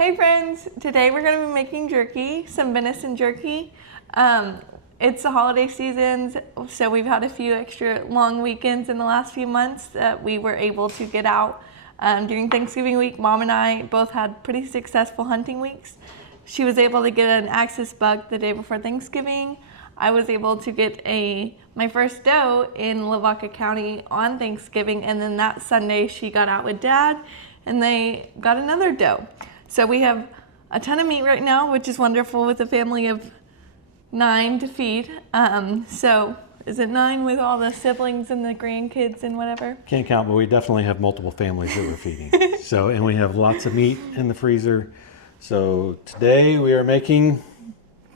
Hey friends, today we're going to be making jerky, some venison jerky. It's the holiday seasons, so we've had a few extra long weekends in the last few months that we were able to get out. During Thanksgiving week, Mom and I both had pretty successful hunting weeks. She was able to get an axis buck the day before Thanksgiving. I was able to get my first doe in Lavaca County on Thanksgiving, and then that Sunday she got out with Dad and they got another doe. So we have a ton of meat right now, which is wonderful with a family of 9 to feed. So is it 9 with all the siblings and the grandkids and whatever? Can't count, but we definitely have multiple families that we're feeding. And we have lots of meat in the freezer. So today we are making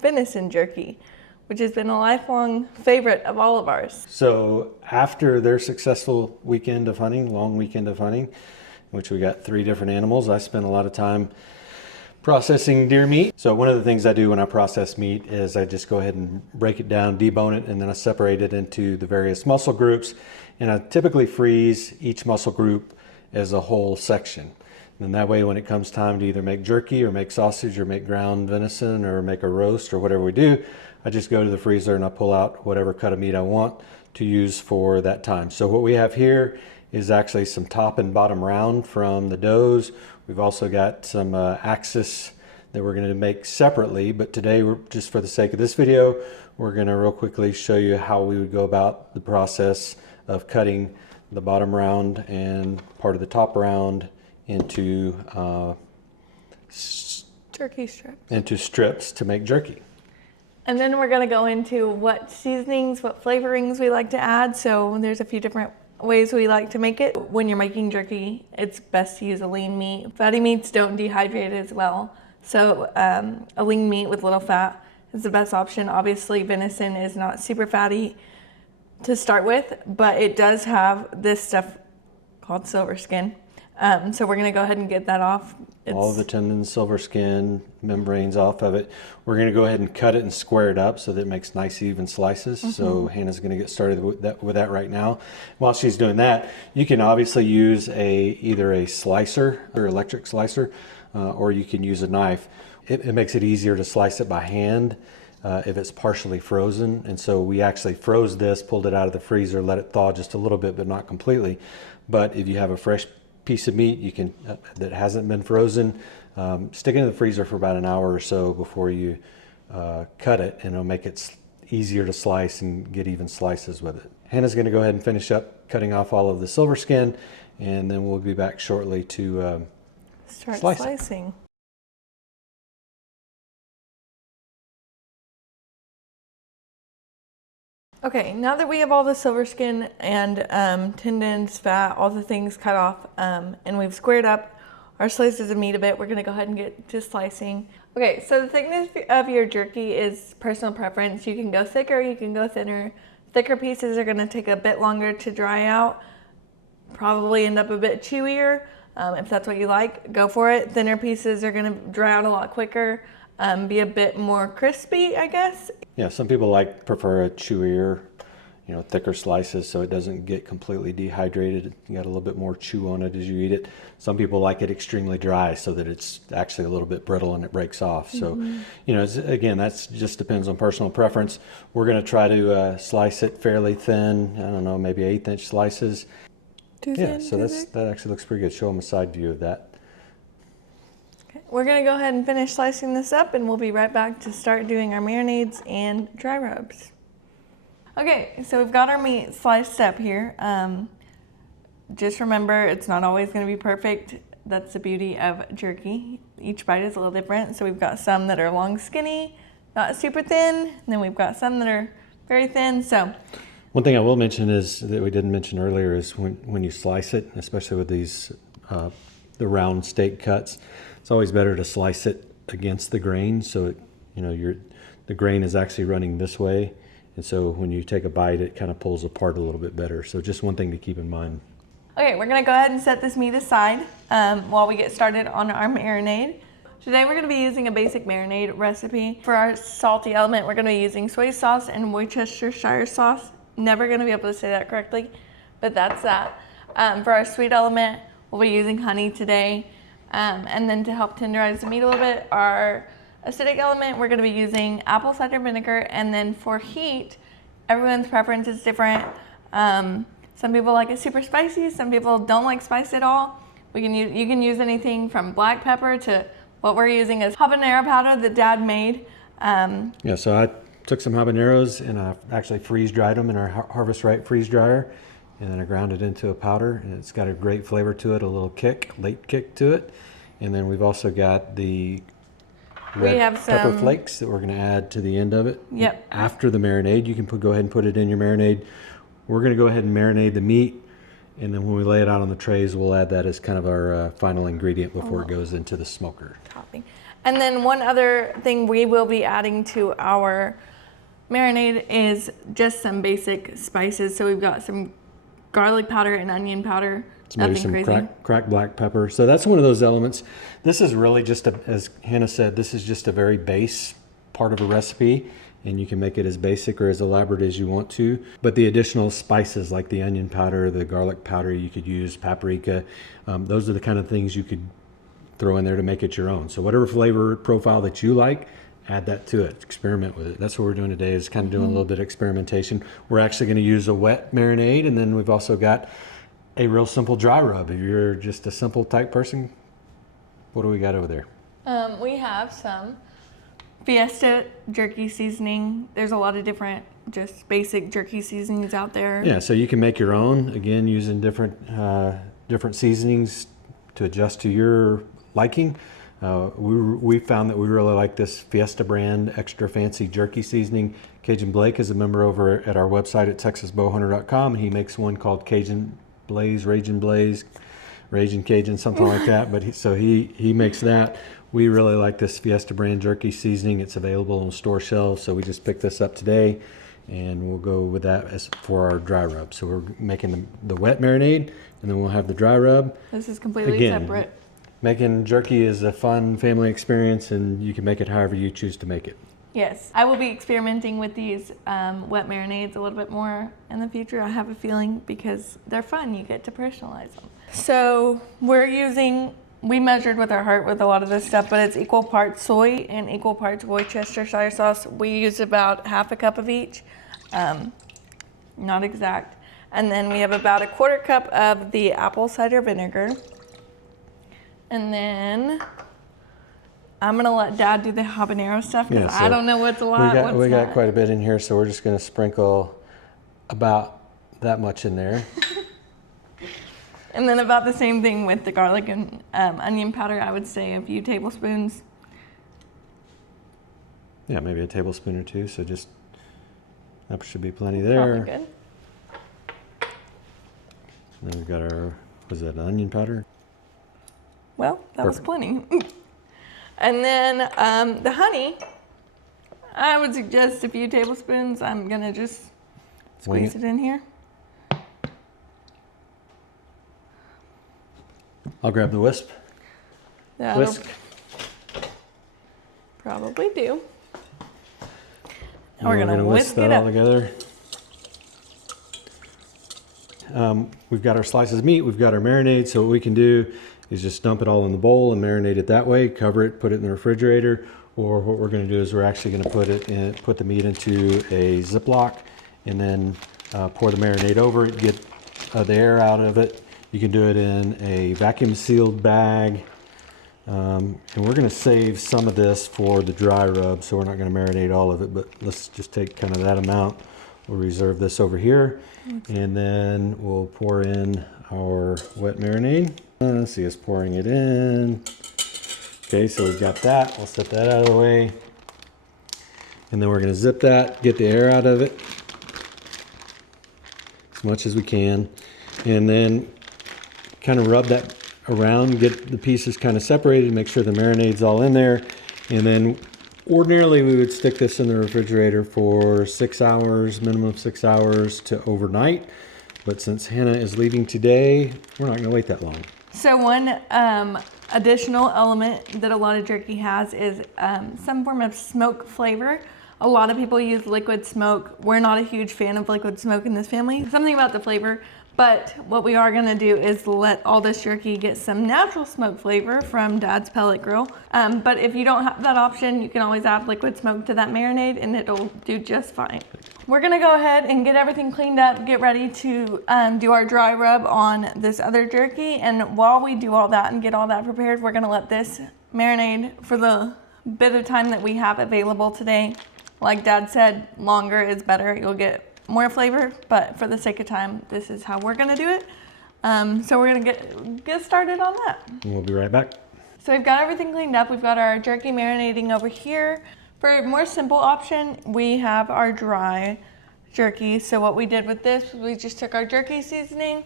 venison jerky, which has been a lifelong favorite of all of ours. So after their successful weekend of hunting, long weekend of hunting, which we got 3 different animals, I spent a lot of time processing deer meat. So one of the things I do when I process meat is I just go ahead and break it down, debone it, and then I separate it into the various muscle groups. And I typically freeze each muscle group as a whole section. And that way when it comes time to either make jerky or make sausage or make ground venison or make a roast or whatever we do, I just go to the freezer and I pull out whatever cut of meat I want to use for that time. So what we have here is actually some top and bottom round from the does. We've also got some axis that we're going to make separately, but today, just for the sake of this video, we're going to real quickly show you how we would go about the process of cutting the bottom round and part of the top round into jerky strips. Into strips to make jerky. And then we're going to go into what seasonings, what flavorings we like to add. So there's a few different ways we like to make it. When you're making jerky, it's best to use a lean meat. Fatty meats don't dehydrate as well. So a lean meat with little fat is the best option. Obviously, venison is not super fatty to start with, but it does have this stuff called silver skin. So we're going to go ahead and get that off. All of the tendons, silver skin, membranes off of it. We're going to go ahead and cut it and square it up so that it makes nice even slices. So Hannah's going to get started with that right now. While she's doing that, you can obviously use either a slicer or electric slicer, or you can use a knife. It makes it easier to slice it by hand if it's partially frozen. And so we actually froze this, pulled it out of the freezer, let it thaw just a little bit, but not completely. But if you have a fresh piece of meat that hasn't been frozen, stick it in the freezer for about an hour or so before you cut it, and it'll make it easier to slice and get even slices with it. Hannah's going to go ahead and finish up cutting off all of the silver skin, and then we'll be back shortly to start slicing. Okay, now that we have all the silver skin and tendons, fat, all the things cut off, and we've squared up our slices of meat a bit, we're going to go ahead and get to slicing. Okay, so the thickness of your jerky is personal preference. You can go thicker, you can go thinner. Thicker pieces are going to take a bit longer to dry out, probably end up a bit chewier. If that's what you like, go for it. Thinner pieces are going to dry out a lot quicker. Be a bit more crispy, I guess. Yeah, some people prefer a chewier, thicker slices so it doesn't get completely dehydrated. You got a little bit more chew on it as you eat it. Some people like it extremely dry so that it's actually a little bit brittle and it breaks off. So, again, that just depends on personal preference. We're going to try to slice it fairly thin. I don't know, maybe 1/8 inch slices. That actually looks pretty good. Show them a side view of that. We're going to go ahead and finish slicing this up, and we'll be right back to start doing our marinades and dry rubs. Okay, so we've got our meat sliced up here. Just remember, it's not always going to be perfect. That's the beauty of jerky. Each bite is a little different. So we've got some that are long, skinny, not super thin, and then we've got some that are very thin. So one thing I will mention is that we didn't mention earlier is when you slice it, especially with these the round steak cuts, it's always better to slice it against the grain, so the grain is actually running this way, and so when you take a bite, it kind of pulls apart a little bit better. So just one thing to keep in mind. Okay, we're gonna go ahead and set this meat aside while we get started on our marinade. Today we're gonna be using a basic marinade recipe. For our salty element, we're gonna be using soy sauce and Worcestershire sauce. Never gonna be able to say that correctly, but that's that. For our sweet element, we'll be using honey today. And then to help tenderize the meat a little bit, our acidic element, we're going to be using apple cider vinegar. And then for heat, everyone's preference is different. Some people like it super spicy. Some people don't like spice at all. You can use anything from black pepper to what we're using is habanero powder that Dad made. Yeah, so I took some habaneros and I actually freeze dried them in our Harvest Right freeze dryer. And then I ground it into a powder, and it's got a great flavor to it, a little late kick to it. And then we've also got the red pepper flakes that we're going to add to the end of it. Yep. After the marinade, you can go ahead and put it in your marinade. We're going to go ahead and marinate the meat, and then when we lay it out on the trays, we'll add that as kind of our final ingredient before it goes into the smoker. Topping. And then one other thing we will be adding to our marinade is just some basic spices. So we've got some garlic powder and onion powder. Maybe some cracked black pepper. So that's one of those elements. This is really just, as Hannah said, this is just a very base part of a recipe, and you can make it as basic or as elaborate as you want to. But the additional spices like the onion powder, the garlic powder, you could use paprika. Those are the kind of things you could throw in there to make it your own. So whatever flavor profile that you like, add that to it. Experiment with it. That's what we're doing today, is kind of doing a little bit of experimentation. We're actually going to use a wet marinade, and then we've also got a real simple dry rub. If you're just a simple type person, what do we got over there? We have some Fiesta jerky seasoning. There's a lot of different just basic jerky seasonings out there. Yeah, so you can make your own, again, using different seasonings to adjust to your liking. We found that we really like this Fiesta brand extra fancy jerky seasoning. Cajun Blake is a member over at our website at texasbowhunter.com, and he makes one called Cajun Blaze, Raging Cajun, something like that. But he makes that. We really like this Fiesta brand jerky seasoning. It's available on store shelves, so we just picked this up today, and we'll go with that as for our dry rub. So we're making the wet marinade, and then we'll have the dry rub. This is completely separate. Making jerky is a fun family experience, and you can make it however you choose to make it. Yes, I will be experimenting with these wet marinades a little bit more in the future. I have a feeling, because they're fun. You get to personalize them. So we measured with our heart with a lot of this stuff, but it's equal parts soy and equal parts Worcestershire sauce. We use about half a cup of each, not exact. And then we have about a quarter cup of the apple cider vinegar. And then I'm gonna let Dad do the habanero stuff, because I don't know what's a lot. We got quite a bit in here, so we're just gonna sprinkle about that much in there. And then about the same thing with the garlic and onion powder. I would say a few tablespoons. Yeah, maybe a tablespoon or two. So just that should be plenty there. Probably good. And then we've got was that onion powder? Well, that was plenty. And then the honey, I would suggest a few tablespoons. I'm gonna just squeeze it in here. I'll grab the whisk. Probably do. And we're gonna whisk that all together. We've got our slices of meat, we've got our marinade, so what we can do is just dump it all in the bowl and marinate it that way, cover it, put it in the refrigerator, or what we're going to do is we're actually going to put the meat into a Ziploc, and then pour the marinade over it, get the air out of it. You can do it in a vacuum sealed bag, and we're going to save some of this for the dry rub, so we're not going to marinate all of it, but let's just take kind of that amount. We'll reserve this over here, and then we'll pour in our wet marinade. See us pouring it in. Okay, so we've got that. We'll set that out of the way. And then we're going to zip that, get the air out of it as much as we can. And then kind of rub that around, get the pieces kind of separated, make sure the marinade's all in there. And then ordinarily we would stick this in the refrigerator for 6 hours, minimum of 6 hours to overnight. But since Hannah is leaving today, we're not going to wait that long. So one additional element that a lot of jerky has is some form of smoke flavor. A lot of people use liquid smoke. We're not a huge fan of liquid smoke in this family. Something about the flavor, But what we are gonna do is let all this jerky get some natural smoke flavor from Dad's pellet grill. But if you don't have that option, you can always add liquid smoke to that marinade and it'll do just fine. We're gonna go ahead and get everything cleaned up, get ready to do our dry rub on this other jerky. And while we do all that and get all that prepared, we're gonna let this marinade for the bit of time that we have available today. Like Dad said, longer is better. You'll get more flavor, but for the sake of time, this is how we're gonna do it. So we're gonna get started on that. We'll be right back. So we've got everything cleaned up. We've got our jerky marinating over here. For a more simple option, we have our dry jerky. So what we did with this was we just took our jerky seasoning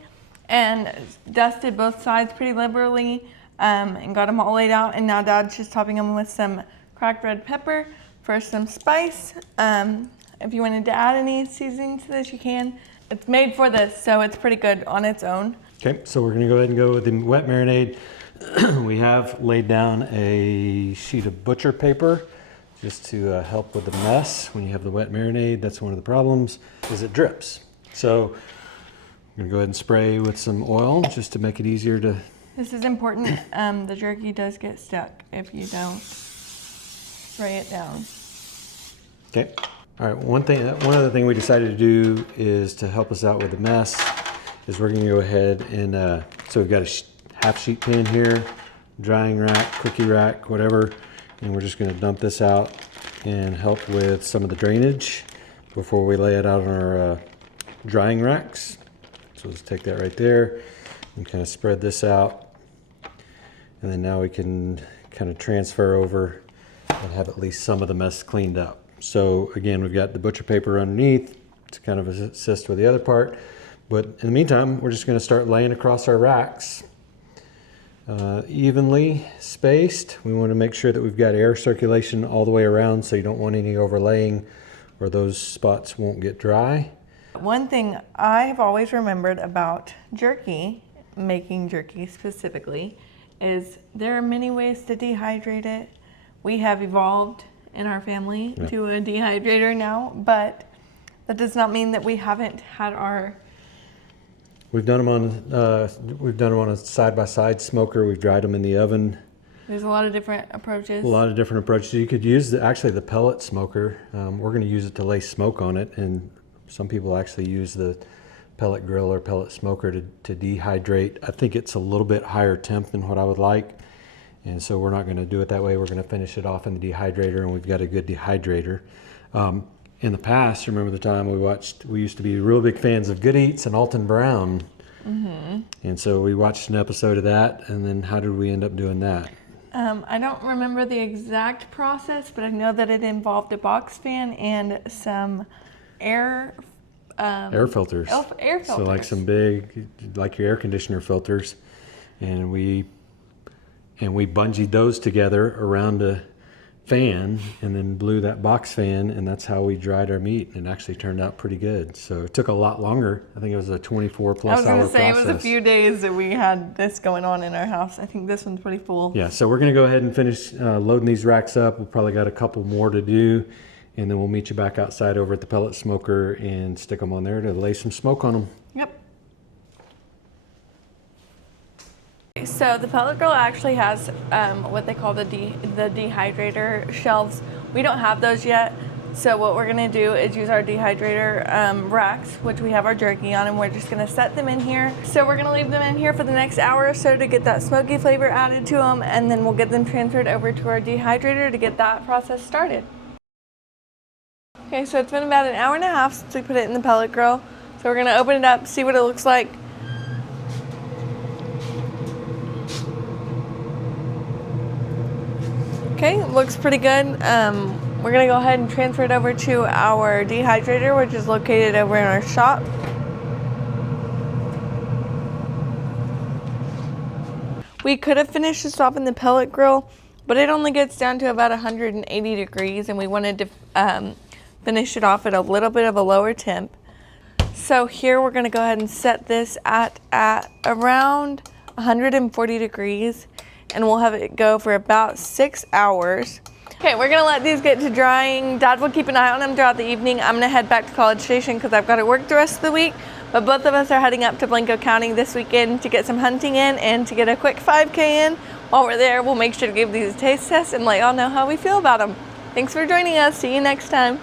and dusted both sides pretty liberally and got them all laid out. And now Dad's just topping them with some cracked red pepper for some spice. If you wanted to add any seasoning to this, you can. It's made for this, so it's pretty good on its own. Okay, so we're gonna go ahead and go with the wet marinade. We have laid down a sheet of butcher paper just to help with the mess. When you have the wet marinade, that's one of the problems, is it drips. So I'm gonna go ahead and spray with some oil just to make it easier to... This is important. The jerky does get stuck if you don't spray it down. Okay. All right, one other thing we decided to do is to help us out with the mess is we're gonna go ahead and, so we've got a half sheet pan here, drying rack, cookie rack, whatever, and we're just gonna dump this out and help with some of the drainage before we lay it out on our drying racks. So let's take that right there and kind of spread this out. And then now we can kind of transfer over and have at least some of the mess cleaned up. So again, we've got the butcher paper underneath to kind of assist with the other part. But in the meantime, we're just gonna start laying across our racks. Evenly spaced. We wanna make sure that we've got air circulation all the way around, so you don't want any overlaying or those spots won't get dry. One thing I've always remembered about jerky, making jerky specifically, is there are many ways to dehydrate it. We have evolved in our family to a dehydrator now, but that does not mean that we haven't had our... We've done them on a side-by-side smoker. We've dried them in the oven. There's a lot of different approaches. A lot of different approaches. You could use actually the pellet smoker. We're going to use it to lay smoke on it, and some people actually use the pellet grill or pellet smoker to dehydrate. I think it's a little bit higher temp than what I would like. And so we're not going to do it that way. We're going to finish it off in the dehydrator, and we've got a good dehydrator. In the past, remember the time we used to be real big fans of Good Eats and Alton Brown. Mm-hmm. And so we watched an episode of that, and then how did we end up doing that? I don't remember the exact process, but I know that it involved a box fan and some air filters. Air filters. So like some big, like your air conditioner filters. And we bungeed those together around a fan and then blew that box fan, and that's how we dried our meat, and it actually turned out pretty good. So it took a lot longer. I think it was a 24 plus hour process. I was going to say, it was a few days that we had this going on in our house. I think this one's pretty full. Yeah, so we're going to go ahead and finish loading these racks up. We've probably got a couple more to do, and then we'll meet you back outside over at the pellet smoker and stick them on there to lay some smoke on them. Yep. So the pellet grill actually has what they call the dehydrator shelves. We don't have those yet. So what we're gonna do is use our dehydrator racks, which we have our jerky on, and we're just gonna set them in here. So we're gonna leave them in here for the next hour or so to get that smoky flavor added to them, and then we'll get them transferred over to our dehydrator to get that process started. Okay, so it's been about an hour and a half since we put it in the pellet grill. So we're gonna open it up, see what it looks like. Okay, it looks pretty good. We're gonna go ahead and transfer it over to our dehydrator, which is located over in our shop. We could have finished this off in the pellet grill, but it only gets down to about 180 degrees, and we wanted to finish it off at a little bit of a lower temp. So here we're gonna go ahead and set this at around 140 degrees. And we'll have it go for about 6 hours. Okay, we're gonna let these get to drying. Dad will keep an eye on them throughout the evening. I'm gonna head back to College Station because I've got to work the rest of the week. But both of us are heading up to Blanco County this weekend to get some hunting in and to get a quick 5K in. While we're there, we'll make sure to give these a taste test and let y'all know how we feel about them. Thanks for joining us. See you next time.